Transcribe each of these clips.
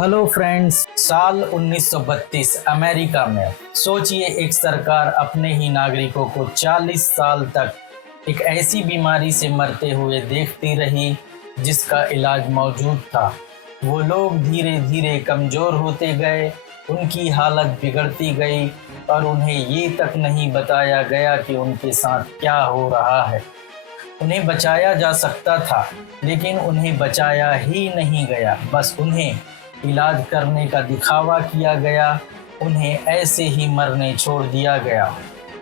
Hello friends. साल 1932 America में सोचिए, एक सरकार अपने ही नागरिकों को 40 साल तक एक ऐसी बीमारी से मरते हुए देखती रही जिसका इलाज मौजूद था। वो लोग धीरे धीरे कमज़ोर होते गए, उनकी हालत बिगड़ती गई और उन्हें ये तक नहीं बताया गया कि उनके साथ क्या हो रहा है। उन्हें बचाया जा सकता था, लेकिन उन्हें बचाया ही नहीं गया। बस उन्हें इलाज करने का दिखावा किया गया, उन्हें ऐसे ही मरने छोड़ दिया गया।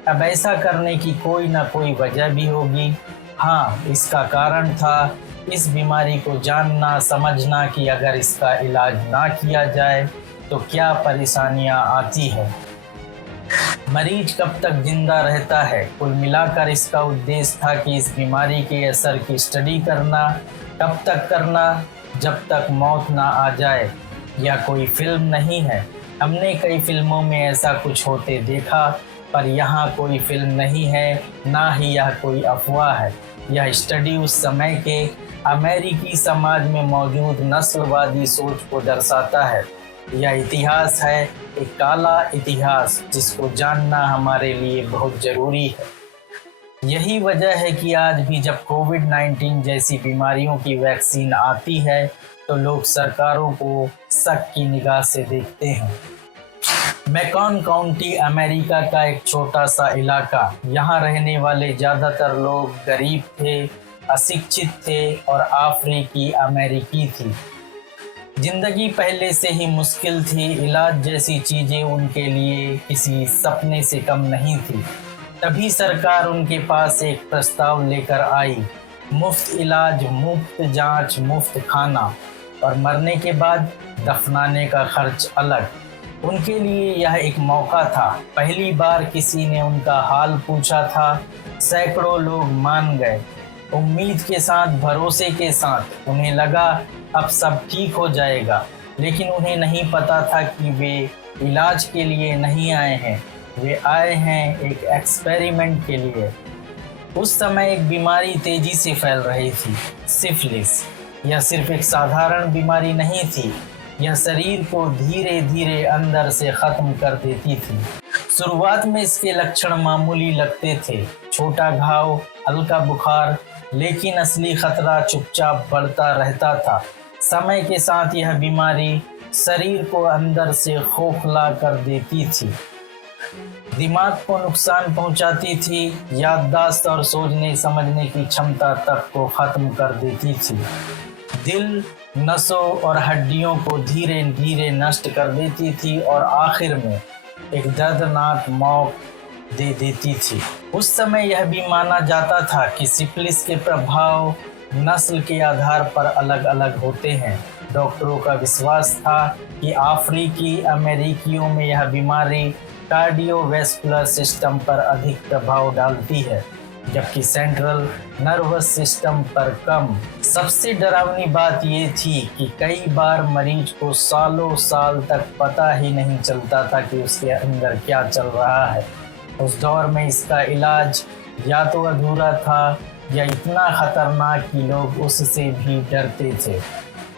अब ऐसा करने की कोई ना कोई वजह भी होगी। हाँ, इसका कारण था इस बीमारी को जानना, समझना कि अगर इसका इलाज ना किया जाए तो क्या परेशानियाँ आती है, मरीज कब तक जिंदा रहता है। कुल मिलाकर इसका उद्देश्य था कि इस बीमारी के असर की स्टडी करना। कब तक करना? जब तक मौत ना आ जाए। यह कोई फिल्म नहीं है। हमने कई फिल्मों में ऐसा कुछ होते देखा, पर यहाँ कोई फिल्म नहीं है, ना ही यह कोई अफवाह है। यह स्टडी उस समय के अमेरिकी समाज में मौजूद नस्लवादी सोच को दर्शाता है। यह इतिहास है, एक काला इतिहास जिसको जानना हमारे लिए बहुत ज़रूरी है। यही वजह है कि आज भी जब कोविड-19 जैसी बीमारियों की वैक्सीन आती है तो लोग सरकारों को शक की निगाह से देखते हैं। मैकॉन काउंटी अमेरिका का एक छोटा सा इलाका। यहाँ रहने वाले ज़्यादातर लोग गरीब थे, अशिक्षित थे और अफ्रीकी अमेरिकी थी। जिंदगी पहले से ही मुश्किल थी। इलाज जैसी चीज़ें उनके लिए किसी सपने से कम नहीं थी। तभी सरकार उनके पास एक प्रस्ताव लेकर आई। मुफ्त इलाज, मुफ्त जांच, मुफ्त खाना और मरने के बाद दफनाने का खर्च अलग। उनके लिए यह एक मौका था। पहली बार किसी ने उनका हाल पूछा था। सैकड़ों लोग मान गए, उम्मीद के साथ, भरोसे के साथ। उन्हें लगा अब सब ठीक हो जाएगा, लेकिन उन्हें नहीं पता था कि वे इलाज के लिए नहीं आए हैं, वे आए हैं एक एक्सपेरिमेंट के लिए। उस समय एक बीमारी तेजी से फैल रही थी, सिफिलिस। यह सिर्फ एक साधारण बीमारी नहीं थी, यह शरीर को धीरे धीरे अंदर से ख़त्म कर देती थी। शुरुआत में इसके लक्षण मामूली लगते थे, छोटा घाव, हल्का बुखार, लेकिन असली खतरा चुपचाप बढ़ता रहता था। समय के साथ यह बीमारी शरीर को अंदर से खोखला कर देती थी, दिमाग को नुकसान पहुंचाती थी, याददाश्त और सोचने समझने की क्षमता तक को खत्म कर देती थी। दिल, नसों और हड्डियों को धीरे धीरे नष्ट कर देती थी और आखिर में एक दर्दनाक मौत दे देती थी। उस समय यह भी माना जाता था कि सिफिलिस के प्रभाव नस्ल के आधार पर अलग अलग होते हैं। डॉक्टरों का विश्वास था कि अफ्रीकी अमेरिकियों में यह बीमारी कार्डियोवैस्कुलर सिस्टम पर अधिक प्रभाव डालती है, जबकि सेंट्रल नर्वस सिस्टम पर कम। सबसे डरावनी बात ये थी कि कई बार मरीज को सालों साल तक पता ही नहीं चलता था कि उसके अंदर क्या चल रहा है। उस दौर में इसका इलाज या तो अधूरा था या इतना खतरनाक कि लोग उससे भी डरते थे।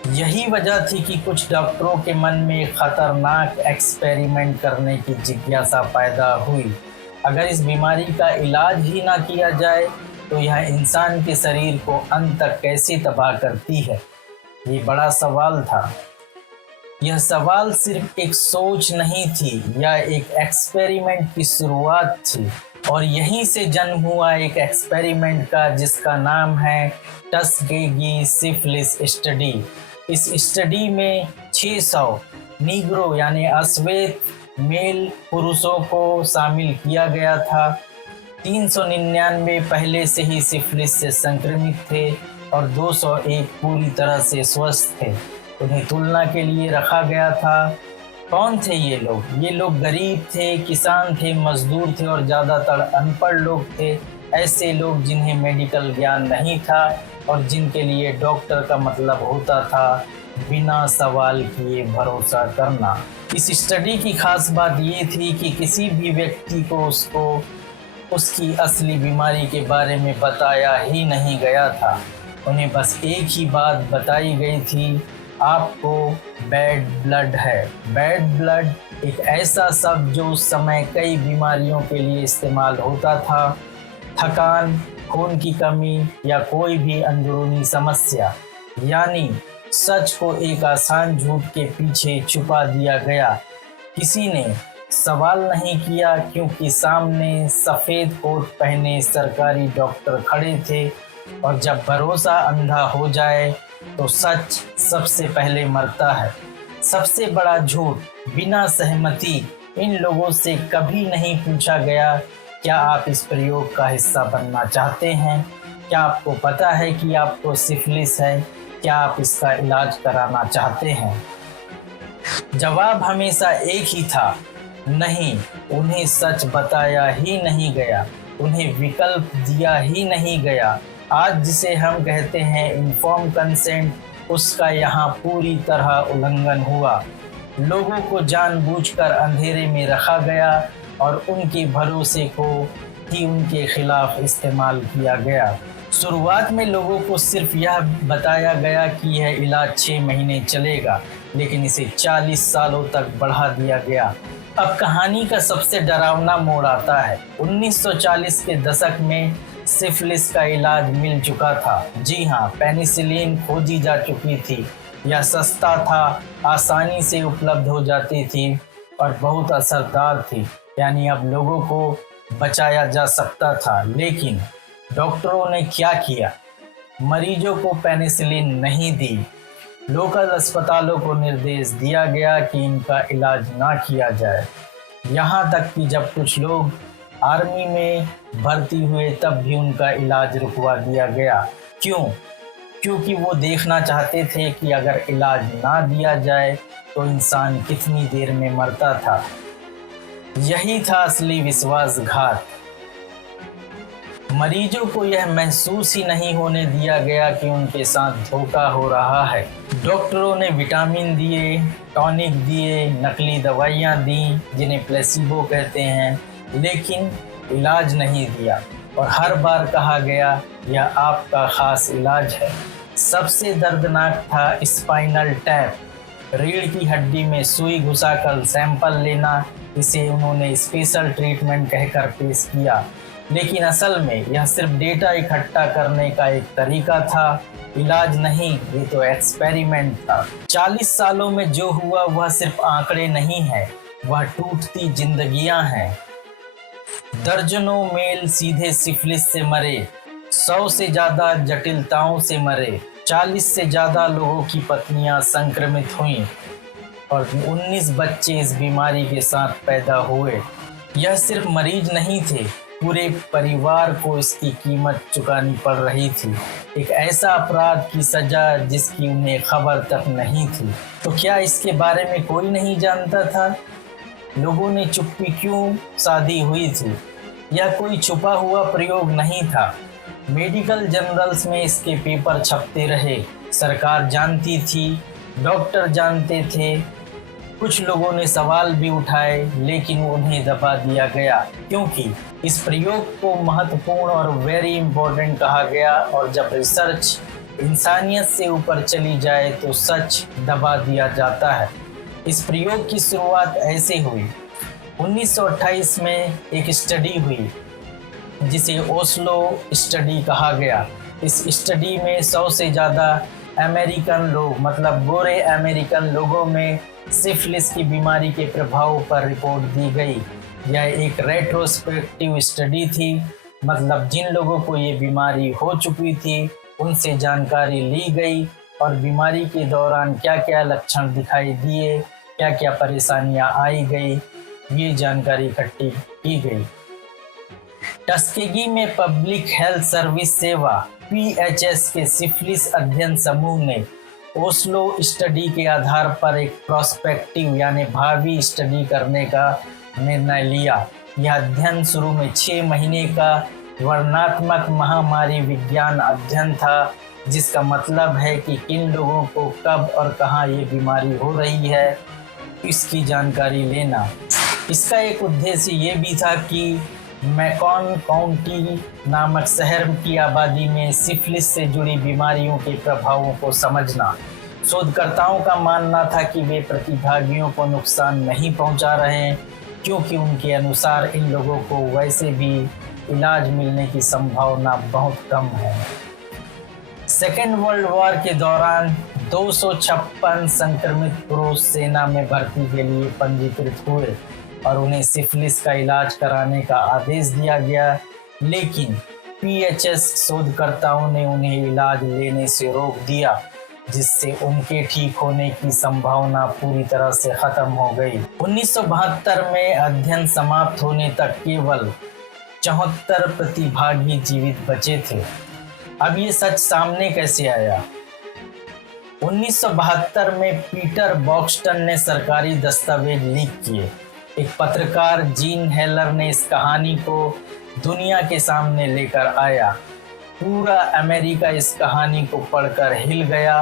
यही वजह थी कि कुछ डॉक्टरों के मन में एक खतरनाक एक्सपेरिमेंट करने की जिज्ञासा पैदा हुई। अगर इस बीमारी का इलाज ही ना किया जाए तो यह इंसान के शरीर को अंत तक कैसे तबाह करती है, ये बड़ा सवाल था। यह सवाल सिर्फ एक सोच नहीं थी, यह एक एक्सपेरिमेंट की शुरुआत थी। और यहीं से जन्म हुआ एक एक्सपेरिमेंट का जिसका नाम है टस्केगी सिफिलिस स्टडी। इस स्टडी में 600 नीग्रो यानी अश्वेत मेल पुरुषों को शामिल किया गया था। 399 पहले से ही सिफिलिस से संक्रमित थे और 201 पूरी तरह से स्वस्थ थे। उन्हें तुलना के लिए रखा गया था। कौन थे ये लोग? ये लोग गरीब थे, किसान थे, मजदूर थे और ज़्यादातर अनपढ़ लोग थे। ऐसे लोग जिन्हें मेडिकल ज्ञान नहीं था और जिनके लिए डॉक्टर का मतलब होता था बिना सवाल किए भरोसा करना। इस स्टडी की खास बात ये थी कि किसी भी व्यक्ति को उसकी असली बीमारी के बारे में बताया ही नहीं गया था। उन्हें बस एक ही बात बताई गई थी आपको बैड ब्लड है। बैड ब्लड एक ऐसा शब्द जो उस समय कई बीमारियों के लिए इस्तेमाल होता था। थकान, खून की कमी या कोई भी अंदरूनी समस्या, यानी सच को एक आसान झूठ के पीछे छुपा दिया गया। किसी ने सवाल नहीं किया क्योंकि सामने सफ़ेद कोट पहने सरकारी डॉक्टर खड़े थे, और जब भरोसा अंधा हो जाए तो सच सबसे पहले मरता है। सबसे बड़ा झूठ, बिना सहमति इन लोगों से कभी नहीं पूछा गया, क्या आप इस प्रयोग का हिस्सा बनना चाहते हैं? क्या आपको पता है कि आपको सिफिलिस है? क्या आप इसका इलाज कराना चाहते हैं? जवाब हमेशा एक ही था, नहीं। उन्हें सच बताया ही नहीं गया, उन्हें विकल्प दिया ही नहीं गया। आज जिसे हम कहते हैं इन्फॉर्म कंसेंट, उसका यहाँ पूरी तरह उल्लंघन हुआ। लोगों को जानबूझकर अंधेरे में रखा गया और उनके भरोसे को ही उनके खिलाफ इस्तेमाल किया गया। शुरुआत में लोगों को सिर्फ यह बताया गया कि यह इलाज 6 महीने चलेगा, लेकिन इसे 40 सालों तक बढ़ा दिया गया। अब कहानी का सबसे डरावना मोड़ आता है। 1940 के दशक में सिफिलिस का इलाज मिल चुका था। जी हाँ, पेनिसिलिन खोजी जा चुकी थी। यह सस्ता था, आसानी से उपलब्ध हो जाती थी और बहुत असरदार थी, यानी अब लोगों को बचाया जा सकता था। लेकिन डॉक्टरों ने क्या किया? मरीजों को पेनिसिलिन नहीं दी। लोकल अस्पतालों को निर्देश दिया गया कि इनका इलाज ना किया जाए। यहाँ तक कि जब कुछ लोग आर्मी में भर्ती हुए तब भी उनका इलाज रुकवा दिया गया। क्यों? क्योंकि वो देखना चाहते थे कि अगर इलाज ना दिया जाए तो इंसान कितनी देर में मरता था। यही था असली विश्वासघात। मरीजों को यह महसूस ही नहीं होने दिया गया कि उनके साथ धोखा हो रहा है। डॉक्टरों ने विटामिन दिए, टॉनिक दिए, नकली दवाइयाँ दी जिन्हें प्लेसिबो कहते हैं, लेकिन इलाज नहीं दिया। और हर बार कहा गया यह आपका खास इलाज है। सबसे दर्दनाक था स्पाइनल टैप, रीढ़ की हड्डी में सुई घुसाकर सैंपल लेना। इसे उन्होंने स्पेशल ट्रीटमेंट कहकर पेश किया, लेकिन असल में यह सिर्फ डेटा इकट्ठा करने का एक तरीका था, इलाज नहीं। ये तो एक्सपेरिमेंट था। 40 सालों में जो हुआ वह सिर्फ आंकड़े नहीं है, वह टूटती जिंदगियां हैं। दर्जनों मेल सीधे सिफिलिस से मरे, 100 से ज्यादा जटिलताओं से मरे, 40 से ज्यादा लोगों की पत्नियां संक्रमित हुईं और 19 बच्चे इस बीमारी के साथ पैदा हुए। यह सिर्फ मरीज नहीं थे, पूरे परिवार को इसकी कीमत चुकानी पड़ रही थी। एक ऐसा अपराध की सजा जिसकी उन्हें खबर तक नहीं थी। तो क्या इसके बारे में कोई नहीं जानता था? लोगों ने चुप्पी क्यों साधी हुई थी? यह कोई छुपा हुआ प्रयोग नहीं था। मेडिकल जर्नल्स में इसके पेपर छपते रहे। सरकार जानती थी, डॉक्टर जानते थे, कुछ लोगों ने सवाल भी उठाए, लेकिन उन्हें दबा दिया गया क्योंकि इस प्रयोग को महत्वपूर्ण और वेरी इंपॉर्टेंट कहा गया। और जब रिसर्च इंसानियत से ऊपर चली जाए तो सच दबा दिया जाता है। इस प्रयोग की शुरुआत ऐसे हुई। 1928 में एक स्टडी हुई जिसे ओस्लो स्टडी कहा गया। इस स्टडी में 100 से ज़्यादा अमेरिकन लोग, मतलब गोरे अमेरिकन लोगों में सिफिलिस की बीमारी के प्रभाव पर रिपोर्ट दी गई। यह एक रेट्रोस्पेक्टिव स्टडी थी, मतलब जिन लोगों को ये बीमारी हो चुकी थी उनसे जानकारी ली गई और बीमारी के दौरान क्या क्या लक्षण दिखाई दिए, क्या क्या परेशानियां आई गई, ये जानकारी इकट्ठी की गई। टस्केगी में पब्लिक हेल्थ सर्विस सेवा PHS के सिफिलिस अध्ययन समूह ने ओस्लो स्टडी के आधार पर एक प्रोस्पेक्टिव यानी भावी स्टडी करने का निर्णय लिया। यह अध्ययन शुरू में 6 महीने का वर्णनात्मक महामारी विज्ञान अध्ययन था, जिसका मतलब है कि किन लोगों को कब और कहाँ ये बीमारी हो रही है इसकी जानकारी लेना। इसका एक उद्देश्य ये भी था कि मैकॉन काउंटी नामक शहर की आबादी में सिफिलिस से जुड़ी बीमारियों के प्रभावों को समझना। शोधकर्ताओं का मानना था कि वे प्रतिभागियों को नुकसान नहीं पहुंचा रहे हैं, क्योंकि उनके अनुसार इन लोगों को वैसे भी इलाज मिलने की संभावना बहुत कम है। सेकेंड वर्ल्ड वॉर के दौरान 256 संक्रमित पुरुष सेना में भर्ती के लिए पंजीकृत हुए और उन्हें सिफिलिस का इलाज कराने का आदेश दिया गया, लेकिन पीएचएस शोधकर्ताओं ने उन्हें इलाज लेने से रोक दिया, जिससे उनके ठीक होने की संभावना पूरी तरह से खत्म हो गई। 1972 में अध्ययन समाप्त होने तक केवल 74 प्रतिभागी जीवित बचे थे। अब ये सच सामने कैसे आया? 1972 में पीटर बॉक्सटन ने सरकारी दस्तावेज लीक किए। एक पत्रकार जीन हेलर ने इस कहानी को दुनिया के सामने लेकर आया। पूरा अमेरिका इस कहानी को पढ़कर हिल गया।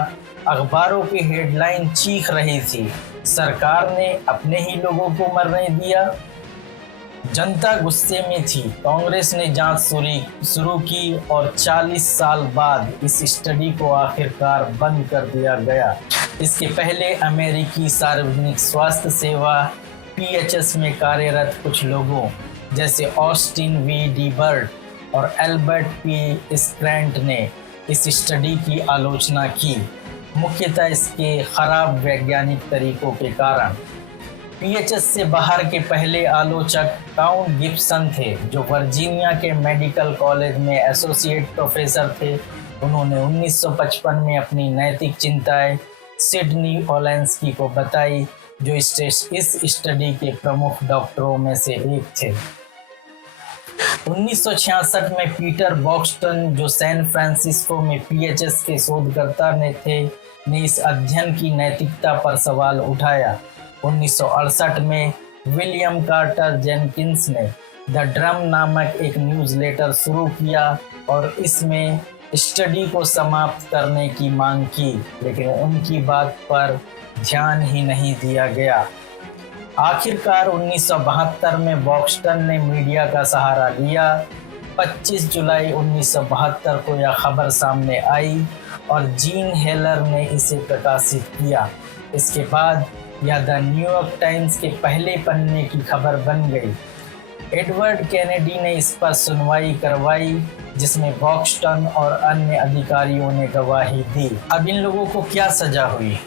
अखबारों की हेडलाइन चीख रही थी, सरकार ने अपने ही लोगों को मरने दिया। जनता गुस्से में थी। कांग्रेस ने जांच शुरू की और 40 साल बाद इस स्टडी को आखिरकार बंद कर दिया गया। इसके पहले अमेरिकी सार्वजनिक स्वास्थ्य सेवा पीएचएस में कार्यरत कुछ लोगों जैसे ऑस्टिन वी डीबर्ट और एल्बर्ट पी स्क्रैंट ने इस स्टडी की आलोचना की, मुख्यतः इसके खराब वैज्ञानिक तरीकों के कारण। पीएचएस से बाहर के पहले आलोचक काउंट गिब्सन थे, जो वर्जीनिया के मेडिकल कॉलेज में एसोसिएट प्रोफेसर थे। उन्होंने 1955 में अपनी नैतिक चिंताएं सिडनी ओलेंस्की को बताई, जो इस स्टडी के प्रमुख डॉक्टरों में से एक थे। 1966 में पीटर बॉक्सटन, जो सैन फ्रांसिस्को में पीएचएस के शोधकर्ता ने इस अध्ययन की नैतिकता पर सवाल उठाया। 1968 में विलियम कार्टर जेनकिंस ने द ड्रम नामक एक न्यूज़लेटर शुरू किया और इसमें स्टडी को समाप्त करने की मांग की, लेकिन उनकी बात पर ध्यान ही नहीं दिया गया। आखिरकार 1972 में बॉक्सटन ने मीडिया का सहारा लिया। 25 जुलाई 1972 को यह खबर सामने आई और जीन हेलर ने इसे प्रकाशित किया। इसके बाद यह द न्यूयॉर्क टाइम्स के पहले पन्ने की खबर बन गई। एडवर्ड कैनेडी ने इस पर सुनवाई करवाई, जिसमें बॉक्सटन और अन्य अधिकारियों ने गवाही दी। अब इन लोगों को क्या सजा हुई?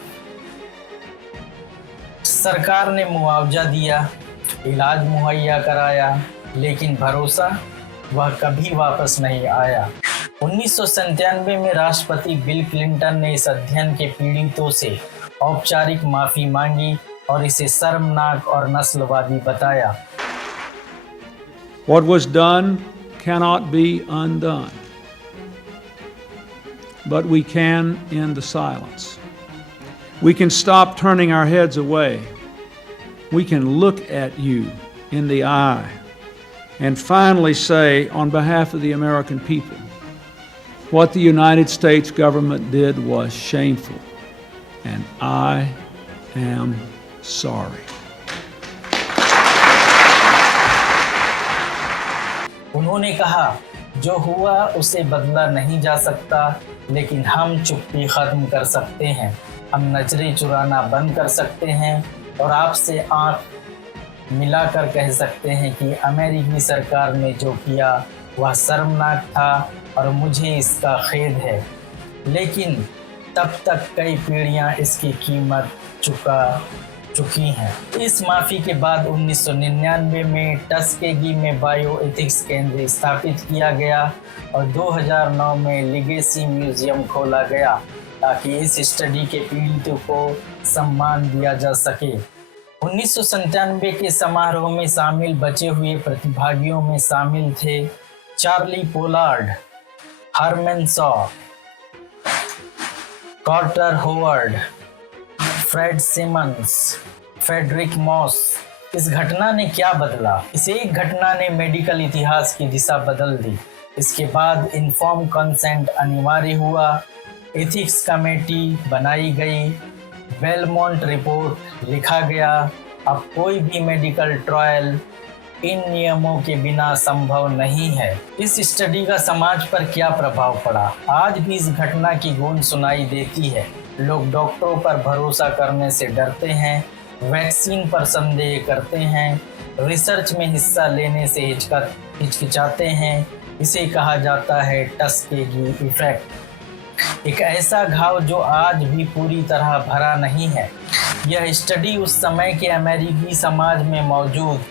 सरकार ने मुआवजा दिया, इलाज मुहैया कराया, लेकिन भरोसा वह कभी वापस नहीं आया। 1997 में राष्ट्रपति बिल क्लिंटन ने इस अध्ययन के पीड़ितों से औपचारिक माफी मांगी और इसे शर्मनाक और नस्लवादी बताया। What was done cannot be undone, but we can end the silence. We can stop turning our heads away. We can look at you in the eye and finally say, on behalf of the American people, what the United States government did was shameful, and I am sorry. उन्होंने कहा, जो हुआ उसे बदला नहीं जा सकता, लेकिन हम चुप्पी खत्म कर सकते हैं। हम नजरें चुराना बंद कर सकते हैं और आपसे आंख मिलाकर कह सकते हैं कि अमेरिकी सरकार ने जो किया वह शर्मनाक था और मुझे इसका खेद है, लेकिन तब तक कई पीढ़ियां इसकी कीमत चुका चुकी हैं। इस माफ़ी के बाद 1999 में टस्केगी में बायो एथिक्स केंद्र स्थापित किया गया और 2009 में लिगेसी म्यूजियम खोला गया ताकि इस स्टडी के पीड़ितों को सम्मान दिया जा सके। 1997 के समारोह में शामिल बचे हुए प्रतिभागियों में शामिल थे Charlie Pollard, Herman Shaw, Carter Howard, Fred Simmons, Frederick Moss. इस घटना ने क्या बदला? इस एक घटना ने मेडिकल इतिहास की दिशा बदल दी। इसके बाद इन्फॉर्म कंसेंट अनिवार्य हुआ, एथिक्स कमेटी बनाई गई, बेलमोंट रिपोर्ट लिखा गया। अब कोई भी मेडिकल ट्रायल इन नियमों के बिना संभव नहीं है। इस स्टडी का समाज पर क्या प्रभाव पड़ा? आज भी इस घटना की गूंज सुनाई देती है। लोग डॉक्टरों पर भरोसा करने से डरते हैं, वैक्सीन पर संदेह करते हैं, रिसर्च में हिस्सा लेने से हिचकिचाते हैं। इसे कहा जाता है टस्केगी इफेक्ट, एक ऐसा घाव जो आज भी पूरी तरह भरा नहीं है। यह स्टडी उस समय के अमेरिकी समाज में मौजूद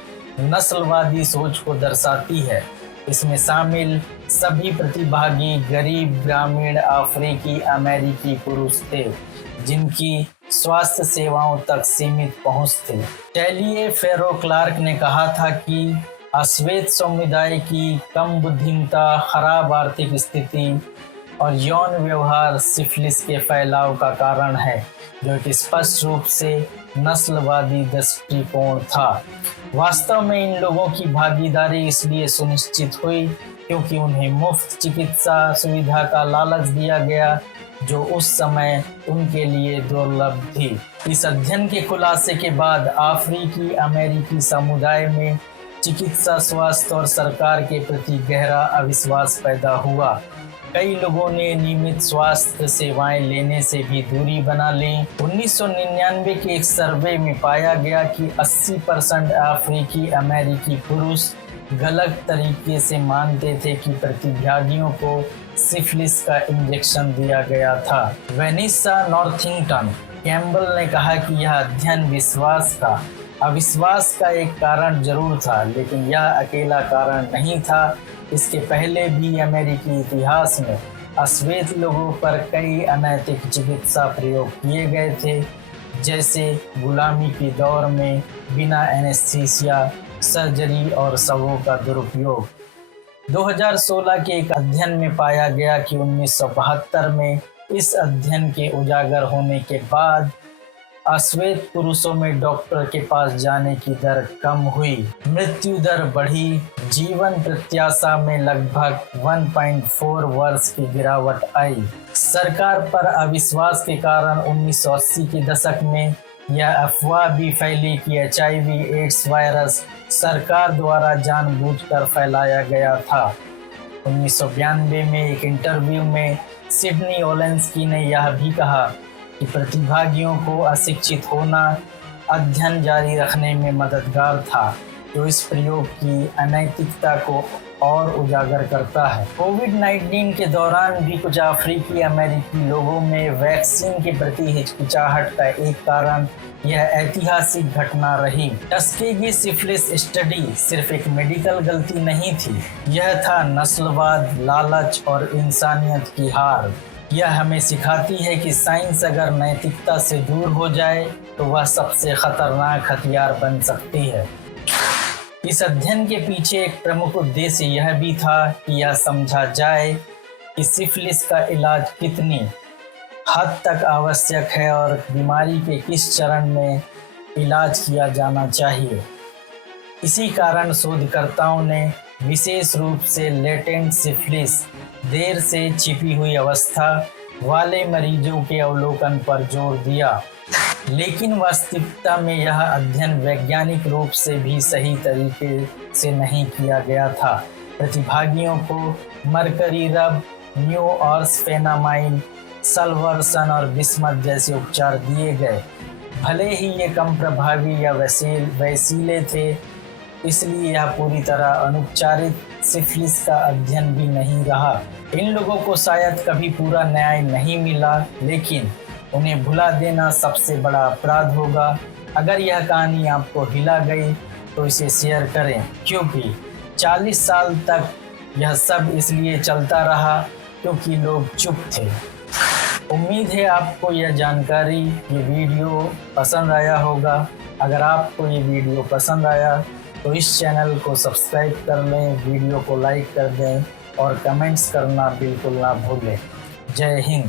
नस्लवादी सोच को दर्शाती है। इसमें शामिल सभी प्रतिभागी गरीब ग्रामीण अफ्रीकी अमेरिकी पुरुष थे जिनकी स्वास्थ्य सेवाओं तक सीमित पहुंच थी। टेलिए फेरो क्लार्क ने कहा था कि अश्वेत समुदाय की कम बुद्धिमत्ता, खराब आर्थिक स्थिति और यौन व्यवहार सिफिलिस के फैलाव का कारण है, जो एक स्पष्ट रूप से नस्लवादी दृष्टिकोण था। वास्तव में इन लोगों की भागीदारी इसलिए सुनिश्चित हुई क्योंकि उन्हें मुफ्त चिकित्सा सुविधा का लालच दिया गया, जो उस समय उनके लिए दुर्लभ थी। इस अध्ययन के खुलासे के बाद अफ्रीकी अमेरिकी समुदाय में चिकित्सा, स्वास्थ्य और सरकार के प्रति गहरा अविश्वास पैदा हुआ। कई लोगों ने नियमित स्वास्थ्य सेवाएं लेने से भी दूरी बना ली। 1999 के एक सर्वे में पाया गया कि 80% अफ्रीकी अमेरिकी पुरुष गलत तरीके से मानते थे कि प्रतिभागियों को सिफिलिस का इंजेक्शन दिया गया था। वेनिसा नॉर्थिंगटन कैम्बल ने कहा कि यह अध्ययन अविश्वास का एक कारण जरूर था, लेकिन यह अकेला कारण नहीं था। इसके पहले भी अमेरिकी इतिहास में अश्वेत लोगों पर कई अनैतिक चिकित्सा प्रयोग किए गए थे, जैसे गुलामी के दौर में बिना एनेस्थीसिया सर्जरी और शवों का दुरुपयोग। 2016 के एक अध्ययन में पाया गया कि 1972 में इस अध्ययन के उजागर होने के बाद अश्वेत पुरुषों में डॉक्टर के पास जाने की दर कम हुई, मृत्यु दर बढ़ी, जीवन प्रत्याशा में लगभग 1.4 वर्ष की गिरावट आई। सरकार पर अविश्वास के कारण 1980 के दशक में यह अफवाह भी फैली कि HIV एड्स वायरस सरकार द्वारा जानबूझकर फैलाया गया था। 1992 में एक इंटरव्यू में सिडनी ओलेंस्की ने यह भी कहा कि प्रतिभागियों को अशिक्षित होना अध्ययन जारी रखने में मददगार था, जो इस प्रयोग की अनैतिकता को और उजागर करता है। कोविड-19 के दौरान भी कुछ अफ्रीकी अमेरिकी लोगों में वैक्सीन के प्रति हिचकिचाहट का एक कारण यह ऐतिहासिक घटना रही। टस्केगी सिफिलिस स्टडी सिर्फ एक मेडिकल गलती नहीं थी, यह था नस्लवाद, लालच और इंसानियत की हार। यह हमें सिखाती है कि साइंस अगर नैतिकता से दूर हो जाए तो वह सबसे खतरनाक हथियार बन सकती है। इस अध्ययन के पीछे एक प्रमुख उद्देश्य यह भी था कि यह समझा जाए कि सिफिलिस का इलाज कितनी हद तक आवश्यक है और बीमारी के किस चरण में इलाज किया जाना चाहिए। इसी कारण शोधकर्ताओं ने विशेष रूप से लेटेंट सिफिलिस, देर से छिपी हुई अवस्था वाले मरीजों के अवलोकन पर जोर दिया। लेकिन वास्तविकता में यह अध्ययन वैज्ञानिक रूप से भी सही तरीके से नहीं किया गया था। प्रतिभागियों को मरकरी रब, न्यूऑर्सफेनामाइन, सल्वर्सन और बिस्मथ जैसे उपचार दिए गए। भले ही ये कम प्रभावी या वैसीले थे, इसलिए यह पूरी तरह अनुपचारित सिफिलिस का अध्ययन भी नहीं रहा। इन लोगों को शायद कभी पूरा न्याय नहीं मिला, लेकिन उन्हें भुला देना सबसे बड़ा अपराध होगा। अगर यह कहानी आपको हिला गई तो इसे शेयर करें, क्योंकि 40 साल तक यह सब इसलिए चलता रहा क्योंकि लोग चुप थे। उम्मीद है आपको यह जानकारी, ये वीडियो पसंद आया होगा। अगर आपको ये वीडियो पसंद आया तो इस चैनल को सब्सक्राइब कर लें, वीडियो को लाइक कर दें और कमेंट्स करना बिल्कुल ना भूलें। जय हिंद।